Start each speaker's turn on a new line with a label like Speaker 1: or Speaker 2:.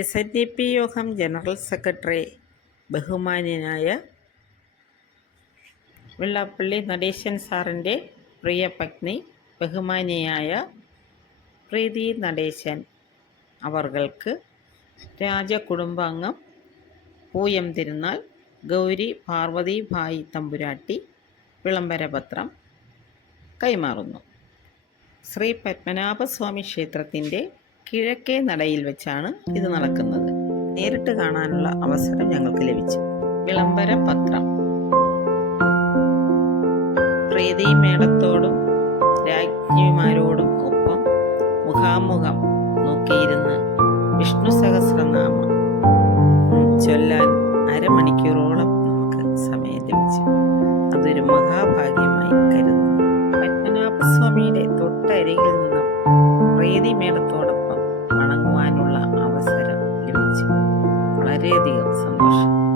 Speaker 1: S N D P യോഗം general secretary ബഹുമാന്യനായ വെള്ളാപ്പള്ളി നടേശൻ സാറിന്റെ പ്രിയ പത്നി ബഹുമാനിയായ പ്രീതി നടേശൻ അവർക്ക് രാജകുടുംബാംഗം പൂയം തിരുനാൾ ഗൗരി പാർവതി ഭായി തമ്പുരാട്ടി വിളംബരപത്രം കൈമാറുന്നു. ശ്രീ പത്മനാഭസ്വാമി ക്ഷേത്രത്തിന്റെ കിഴക്കേ നടയിൽ വെച്ചാണ് ഇത് നടക്കുന്നത്. നേരിട്ട് കാണാനുള്ള അവസരം ഞങ്ങൾക്ക് ലഭിച്ചു. വിളംബര പത്രം പ്രീതി മേളത്തോടും രാജ്ഞിമാരോടും ഒപ്പം മുഖാമുഖം നോക്കിയിരുന്ന് വിഷ്ണു സഹസ്രനാമ ചൊല്ലാൻ അരമണിക്കൂറോളം നമുക്ക് സമയം ലഭിച്ചു. അതൊരു മഹാഭാഗ്യമായി കരുതുന്നു. പത്മനാഭസ്വാമിയുടെ തൊട്ടരികിൽ നിന്നും പ്രീതി മേളത്തോടൊപ്പം വളരെയധികം സന്തോഷം.